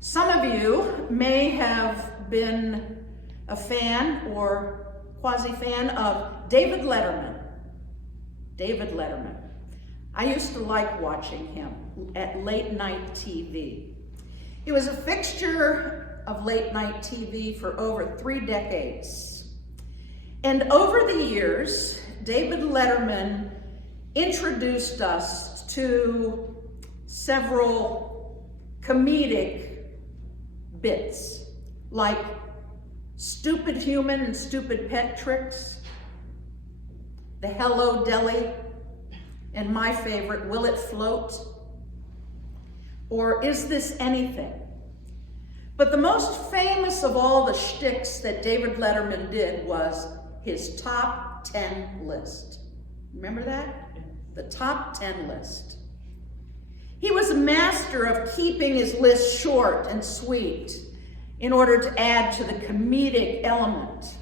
Some of you may have been a fan or quasi-fan of David Letterman. David Letterman. I used to like watching him at late night TV. He was a fixture of late night TV for over 3 decades. And over the years, David Letterman introduced us to several comedic bits, like Stupid Human and Stupid Pet Tricks, the Hello Deli, and my favorite, Will It Float? Or Is This Anything? But the most famous of all the shticks that David Letterman did was his top 10 list. Remember that? The top 10 list. He was a master of keeping his list short and sweet in order to add to the comedic element.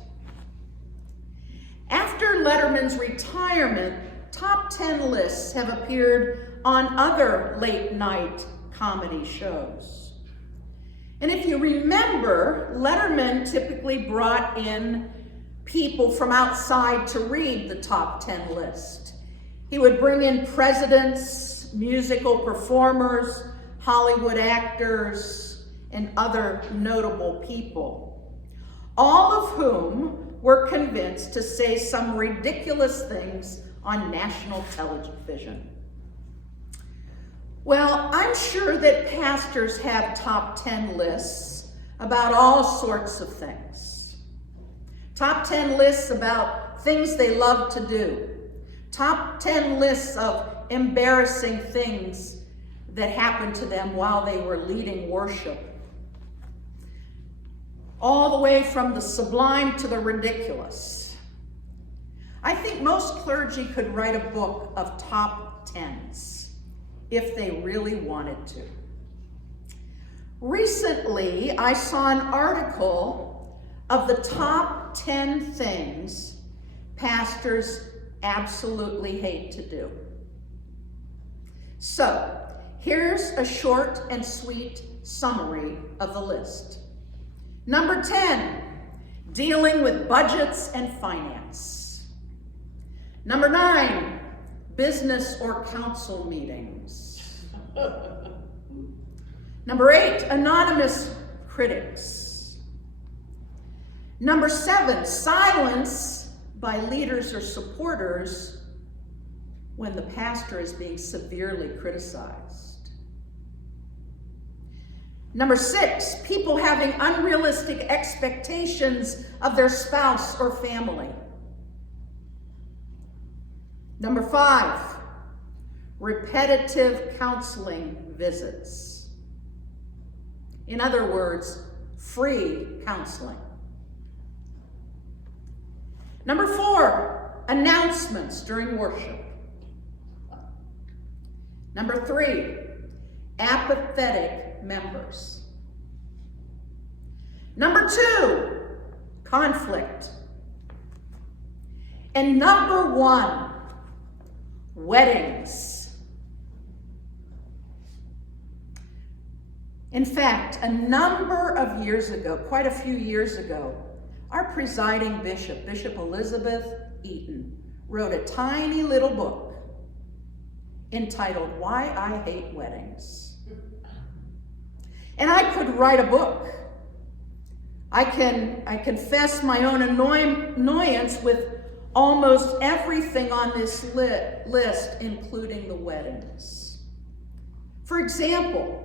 After Letterman's retirement, top 10 lists have appeared on other late night comedy shows. And if you remember, Letterman typically brought in people from outside to read the top 10 list. He would bring in presidents, musical performers, Hollywood actors, and other notable people, all of whom were convinced to say some ridiculous things on national television. Well, I'm sure that pastors have top 10 lists about all sorts of things. Top 10 lists about things they love to do. Top 10 lists of embarrassing things that happened to them while they were leading worship. All the way from the sublime to the ridiculous. I think most clergy could write a book of top 10s if they really wanted to. Recently, I saw an article of the top 10 things pastors absolutely hate to do. So, here's a short and sweet summary of the list. Number 10, dealing with budgets and finance. Number 9, business or council meetings. Number 8, anonymous critics. Number 7, silence by leaders or supporters when the pastor is being severely criticized. Number 6, people having unrealistic expectations of their spouse or family. Number 5, repetitive counseling visits. In other words, free counseling. Number 4, announcements during worship. Number 3, apathetic members. Number 2, conflict. And number 1, weddings. In fact, a number of years ago, quite a few years ago, our presiding bishop, Bishop Elizabeth Eaton, wrote a tiny little book entitled Why I Hate Weddings. And I could write a book. I confess my own annoyance with almost everything on this list, including the weddings. For example,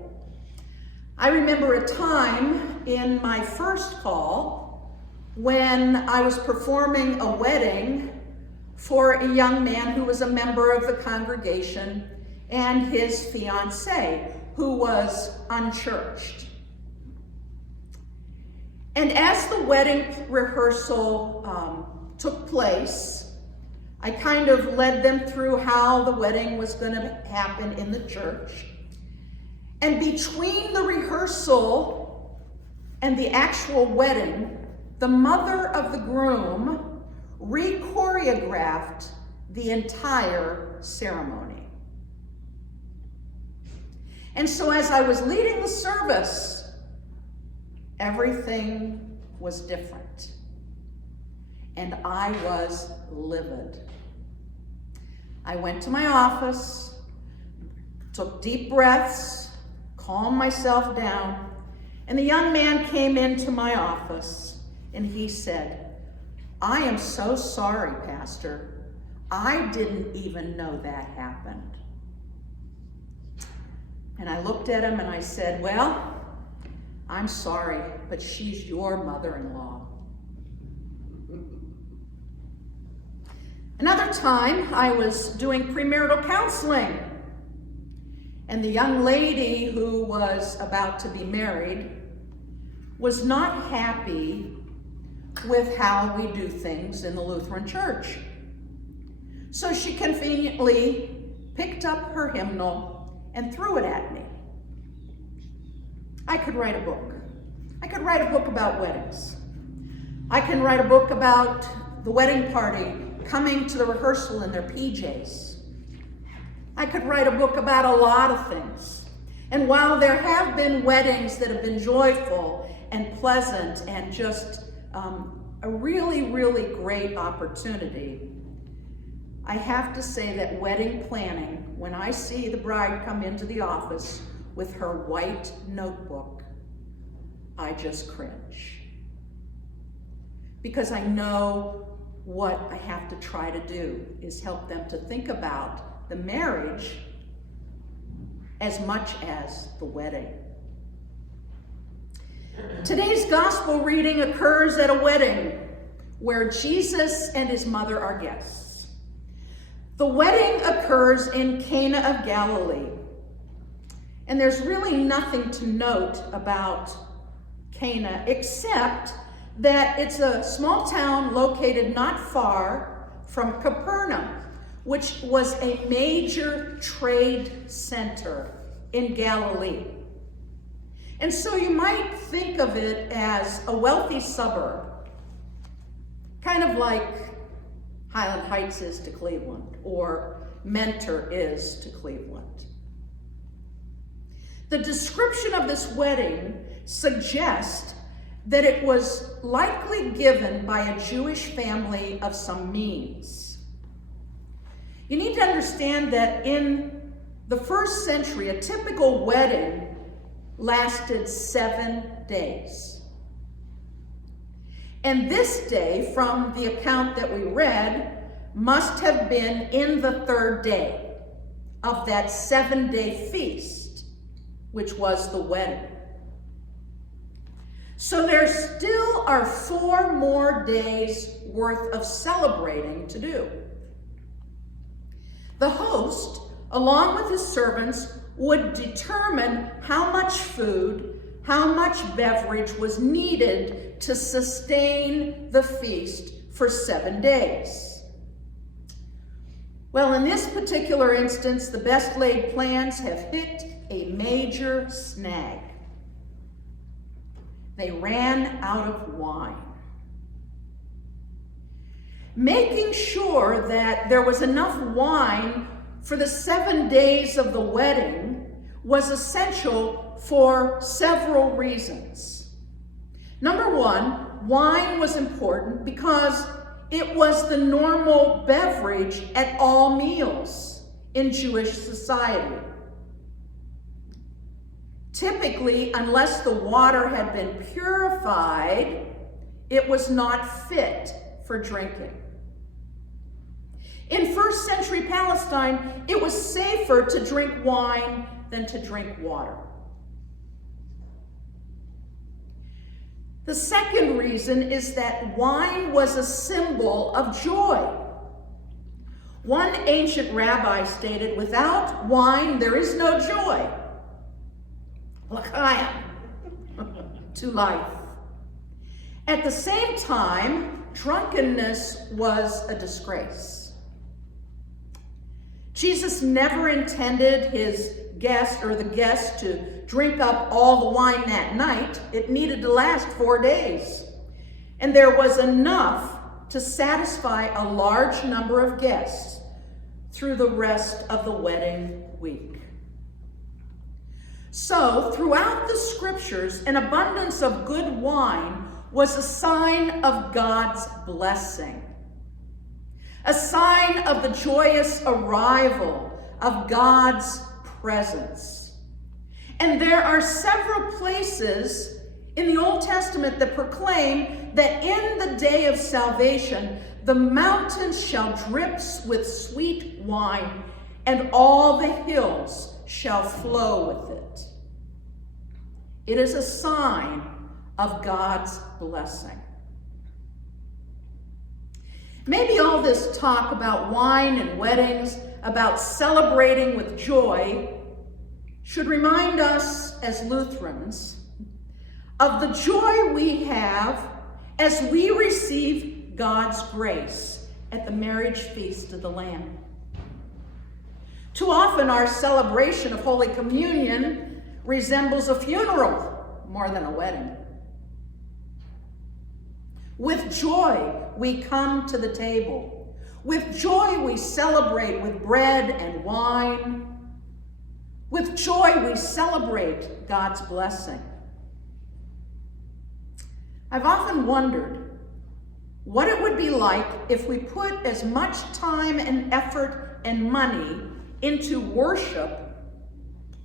I remember a time in my first call when I was performing a wedding for a young man who was a member of the congregation and his fiancée, who was unchurched. And as the wedding rehearsal took place, I kind of led them through how the wedding was going to happen in the church. And between the rehearsal and the actual wedding, the mother of the groom re-choreographed the entire ceremony. And so as I was leading the service, Everything was different, and I was livid. I went to my office, took deep breaths, calmed myself down, and the young man came into my office, and he said, "I am so sorry, Pastor. I didn't even know that happened." And I looked at him and I said, "Well, I'm sorry, but she's your mother-in-law." Another time, I was doing premarital counseling, and the young lady who was about to be married was not happy with how we do things in the Lutheran Church. So she conveniently picked up her hymnal and threw it at me. I could write a book. I could write a book about weddings. I can write a book about the wedding party coming to the rehearsal in their PJs. I could write a book about a lot of things. And while there have been weddings that have been joyful and pleasant and just a really, really great opportunity, I have to say that wedding planning, when I see the bride come into the office with her white notebook, I just cringe. Because I know what I have to try to do is help them to think about the marriage as much as the wedding. Today's gospel reading occurs at a wedding where Jesus and his mother are guests. The wedding occurs in Cana of Galilee. And there's really nothing to note about Cana except that it's a small town located not far from Capernaum, which was a major trade center in Galilee. And so you might think of it as a wealthy suburb, kind of like Highland Heights is to Cleveland, or Mentor is to Cleveland. The description of this wedding suggests that it was likely given by a Jewish family of some means. You need to understand that in the first century, a typical wedding lasted 7 days. And this day, from the account that we read, must have been in the 3rd day of that 7-day feast, which was the wedding. So there still are 4 more days worth of celebrating to do. The host, along with his servants, would determine how much food, how much beverage was needed to sustain the feast for 7 days. Well, in this particular instance, the best laid plans have hit a major snag. They ran out of wine. Making sure that there was enough wine for the 7 days of the wedding was essential for several reasons. Number one, wine was important because it was the normal beverage at all meals in Jewish society. Typically, unless the water had been purified, it was not fit for drinking. In 1st century Palestine, it was safer to drink wine than to drink water. The second reason is that wine was a symbol of joy. One ancient rabbi stated, "Without wine, there is no joy." L'chaim, to life. At the same time, drunkenness was a disgrace. Jesus never intended his guest or the guest to drink up all the wine that night. It needed to last 4 days. And there was enough to satisfy a large number of guests through the rest of the wedding week. So, throughout the scriptures, an abundance of good wine was a sign of God's blessing, a sign of the joyous arrival of God's presence. And there are several places in the Old Testament that proclaim that in the day of salvation, the mountains shall drip with sweet wine, and all the hills shall flow with it. It is a sign of God's blessing. Maybe all this talk about wine and weddings, about celebrating with joy, should remind us as Lutherans of the joy we have as we receive God's grace at the marriage feast of the Lamb. Too often our celebration of Holy Communion resembles a funeral more than a wedding. With joy we come to the table. With joy we celebrate with bread and wine. With joy we celebrate God's blessing. I've often wondered what it would be like if we put as much time and effort and money into worship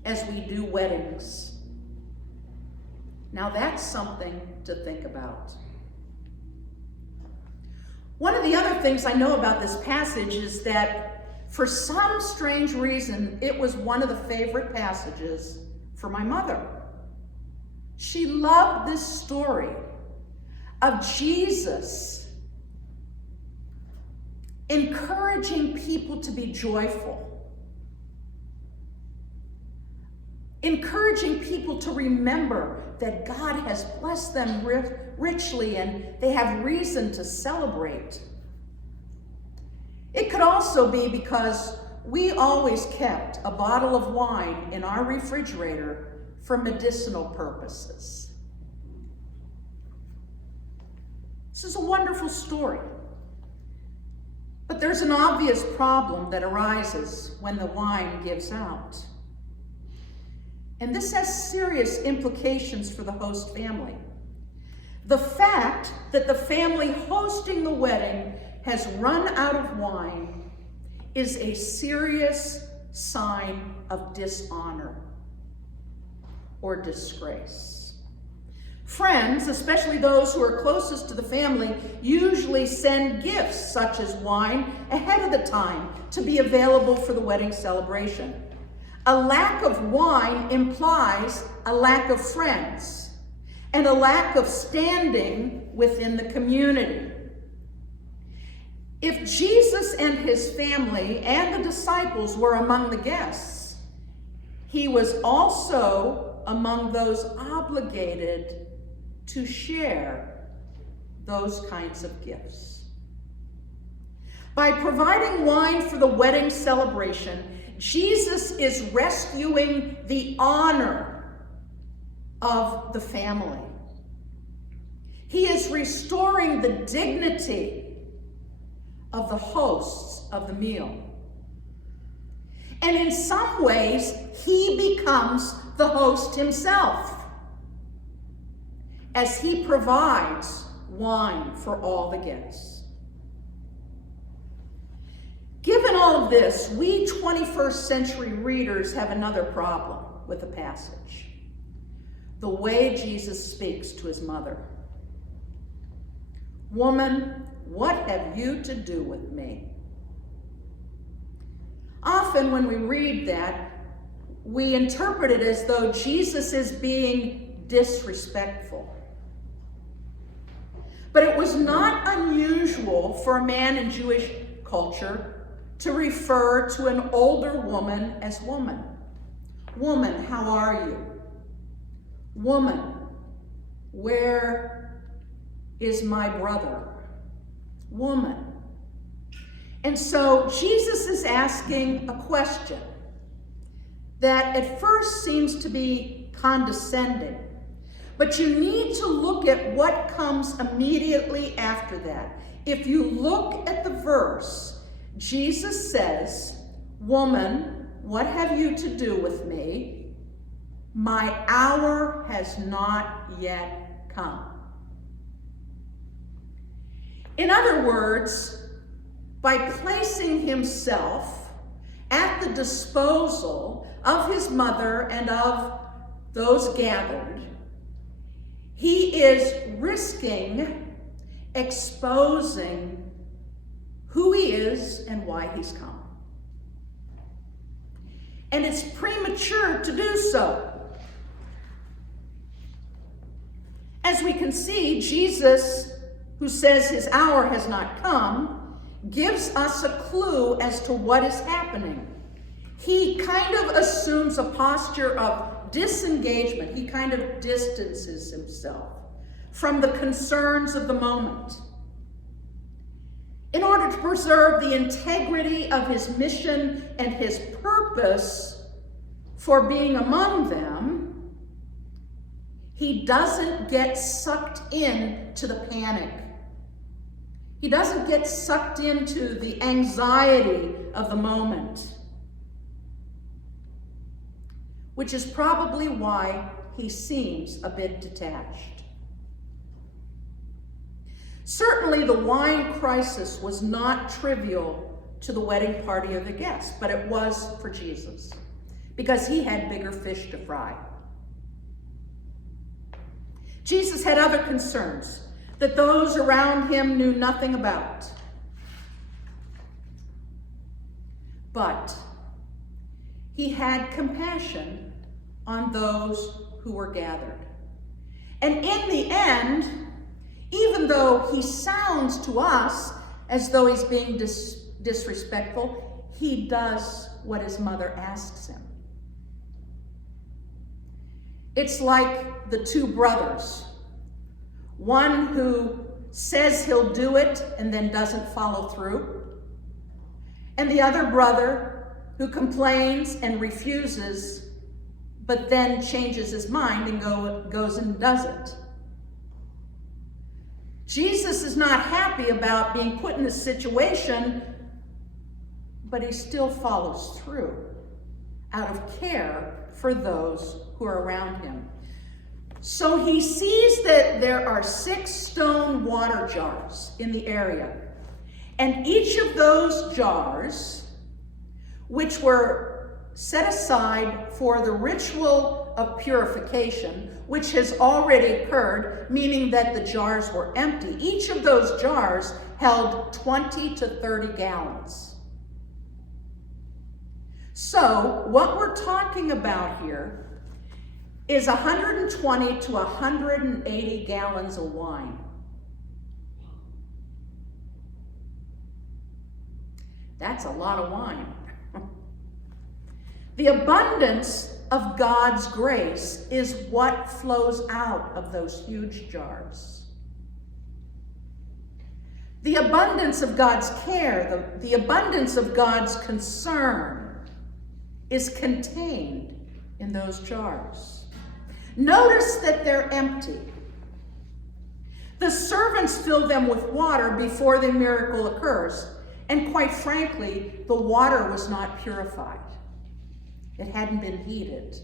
as we do weddings. Now that's something to think about. One of the other things I know about this passage is that for some strange reason, it was one of the favorite passages for my mother. She loved this story of Jesus encouraging people to be joyful, encouraging people to remember that God has blessed them richly and they have reason to celebrate. It could also be because we always kept a bottle of wine in our refrigerator for medicinal purposes. This is a wonderful story. But there's an obvious problem that arises when the wine gives out. And this has serious implications for the host family. The fact that the family hosting the wedding has run out of wine is a serious sign of dishonor or disgrace. Friends, especially those who are closest to the family, usually send gifts such as wine ahead of the time to be available for the wedding celebration. A lack of wine implies a lack of friends and a lack of standing within the community. If Jesus and his family and the disciples were among the guests, he was also among those obligated to share those kinds of gifts. By providing wine for the wedding celebration, Jesus is rescuing the honor of the family. He is restoring the dignity of the hosts of the meal. And in some ways, he becomes the host himself as he provides wine for all the guests. Given all of this, we 21st century readers have another problem with the passage: the way Jesus speaks to his mother. "Woman, what have you to do with me?" Often when we read that, we interpret it as though Jesus is being disrespectful. But it was not unusual for a man in Jewish culture to refer to an older woman as woman. "Woman, how are you?" "Woman, where is my brother?" "Woman." And so Jesus is asking a question that at first seems to be condescending, but you need to look at what comes immediately after that. If you look at the verse, Jesus says, "Woman, what have you to do with me?" My hour has not yet come. In other words, by placing himself at the disposal of his mother and of those gathered, he is risking exposing who he is and why he's come. And it's premature to do so. As we can see, Jesus, who says his hour has not come, gives us a clue as to what is happening. He kind of assumes a posture of disengagement. He kind of distances himself from the concerns of the moment. In order to preserve the integrity of his mission and his purpose for being among them, he doesn't get sucked into the panic. He doesn't get sucked into the anxiety of the moment, which is probably why he seems a bit detached. Certainly, the wine crisis was not trivial to the wedding party of the guests, but it was for Jesus, because he had bigger fish to fry. Jesus had other concerns that those around him knew nothing about. But he had compassion on those who were gathered. And in the end, even though he sounds to us as though he's being disrespectful, he does what his mother asks him. It's like the two brothers. One who says he'll do it and then doesn't follow through. And the other brother who complains and refuses, but then changes his mind and goes and does it. Jesus is not happy about being put in this situation, but he still follows through out of care for those who are around him. So he sees that there are 6 stone water jars in the area. And each of those jars, which were set aside for the ritual of purification, which has already occurred, meaning that the jars were empty, each of those jars held 20 to 30 gallons. So what we're talking about here is 120 to 180 gallons of wine. That's a lot of wine. The abundance of God's grace is what flows out of those huge jars. The abundance of God's care, the abundance of God's concern is contained in those jars. Notice that they're empty. The servants fill them with water before the miracle occurs, and quite frankly, the water was not purified. It hadn't been heated.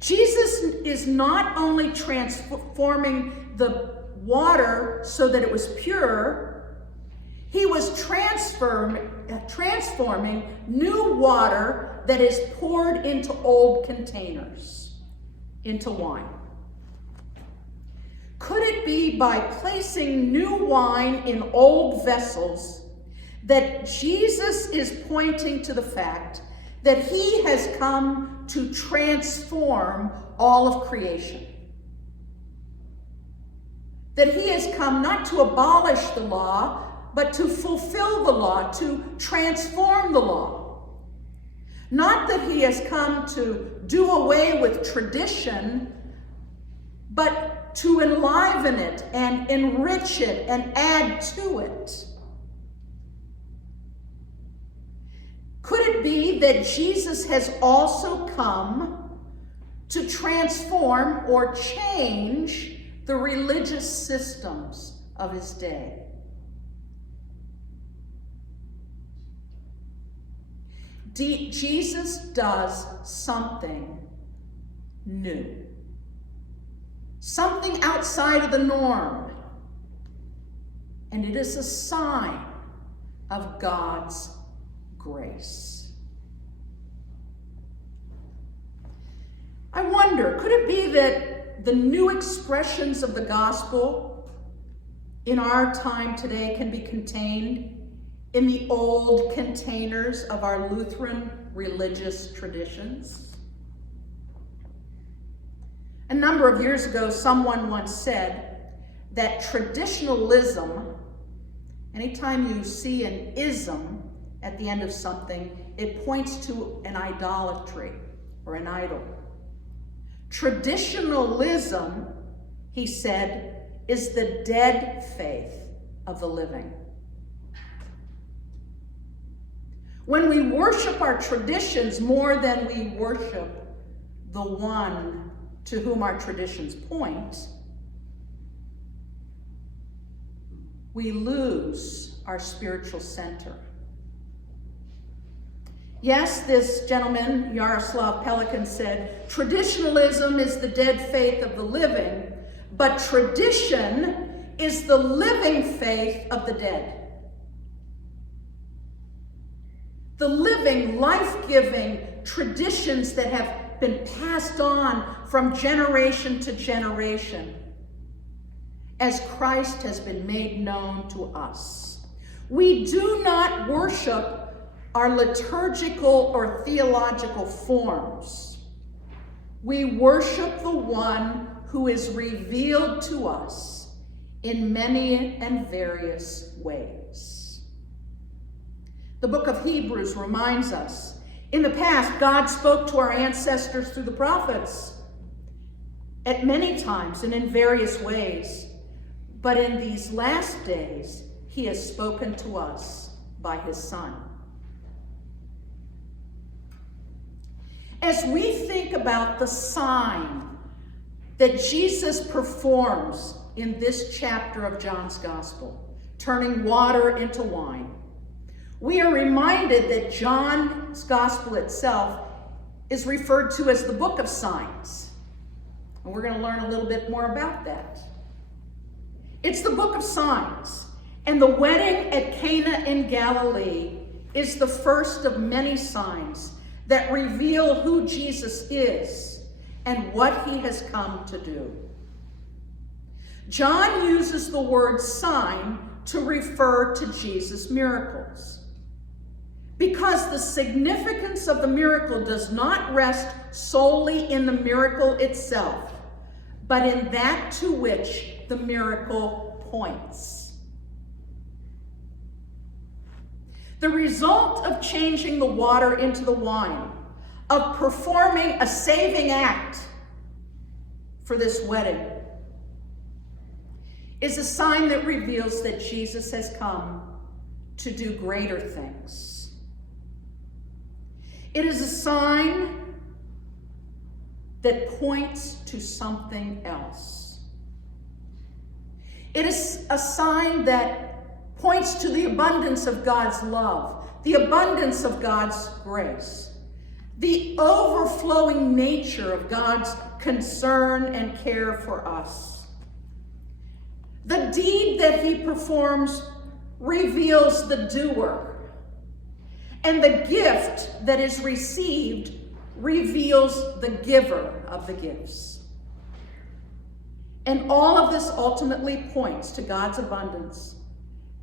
Jesus is not only transforming the water so that it was pure, he was transforming new water that is poured into old containers, into wine. Could it be by placing new wine in old vessels that Jesus is pointing to the fact that he has come to transform all of creation? That he has come not to abolish the law, but to fulfill the law, to transform the law. Not that he has come to do away with tradition, but to enliven it and enrich it and add to it. Could it be that Jesus has also come to transform or change the religious systems of his day? Jesus does something new. Something outside of the norm. And it is a sign of God's grace. I wonder, could it be that the new expressions of the gospel in our time today can be contained in the old containers of our Lutheran religious traditions? A number of years ago, someone once said that traditionalism, anytime you see an ism at the end of something, it points to an idolatry or an idol. Traditionalism, he said, is the dead faith of the living. When we worship our traditions more than we worship the one to whom our traditions point, we lose our spiritual center. Yes, this gentleman, Yaroslav Pelikan, said, traditionalism is the dead faith of the living, but tradition is the living faith of the dead. The living, life-giving traditions that have been passed on from generation to generation as Christ has been made known to us. We do not worship our liturgical or theological forms. We worship the one who is revealed to us in many and various ways. The book of Hebrews reminds us, in the past, God spoke to our ancestors through the prophets at many times and in various ways. But in these last days, he has spoken to us by his Son. As we think about the sign that Jesus performs in this chapter of John's Gospel, turning water into wine, we are reminded that John's Gospel itself is referred to as the book of signs. And we're going to learn a little bit more about that. It's the book of signs. And the wedding at Cana in Galilee is the first of many signs that reveal who Jesus is and what he has come to do. John uses the word sign to refer to Jesus' miracles, because the significance of the miracle does not rest solely in the miracle itself, but in that to which the miracle points. The result of changing the water into the wine, of performing a saving act for this wedding, is a sign that reveals that Jesus has come to do greater things. It is a sign that points to something else. It is a sign that points to the abundance of God's love, the abundance of God's grace, the overflowing nature of God's concern and care for us. The deed that he performs reveals the doer, and the gift that is received reveals the giver of the gifts. And all of this ultimately points to God's abundance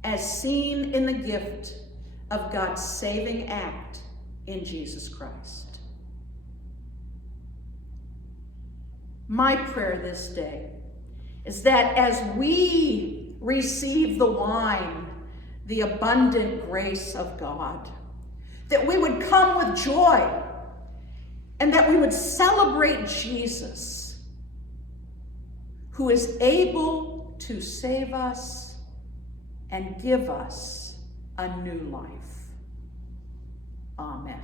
as seen in the gift of God's saving act in Jesus Christ. My prayer this day is that as we receive the wine, the abundant grace of God, that we would come with joy and that we would celebrate Jesus, who is able to save us and give us a new life. Amen.